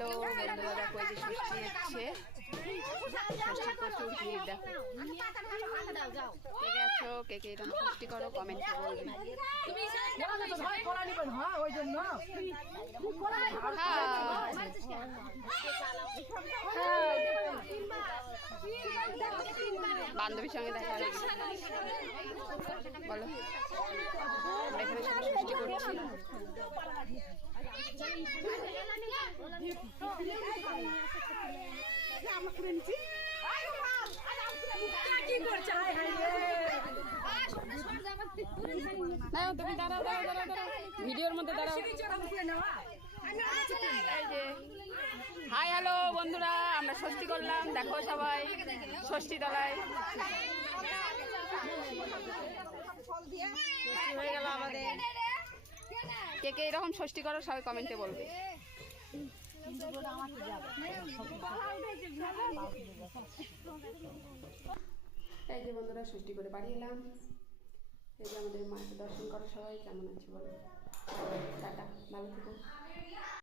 Hello বন্ধুরা, দেখো এই যে ষষ্ঠী হচ্ছে, ষষ্ঠীর প্রচুর ভিড়। দেখো কে গেছো, কে কে এটা ষষ্ঠী করো, কমেন্টে বলবে। বান্ধবীর সঙ্গে দেখা হয়ে গেছে। বলো, এখানে সবাই ষষ্ঠী করছি। তুমি দাঁড়াও, ভিডিওর মধ্যে দাঁড়াও। হাই হ্যালো বন্ধুরা, আমরা ষষ্ঠী করলাম। দেখো সবাই ষষ্ঠী তলায় হয়ে গেল আমাদের। কে কে এরকম ষষ্ঠী করো সবাই কমেন্টে বলবে। এই যে বন্ধুরা, ষষ্ঠী করে বাড়ি এলাম। এই যে আমাদের মাকে দর্শন করো সবাই। কেমন আছে বলো, টাটা, ভালো থেকো।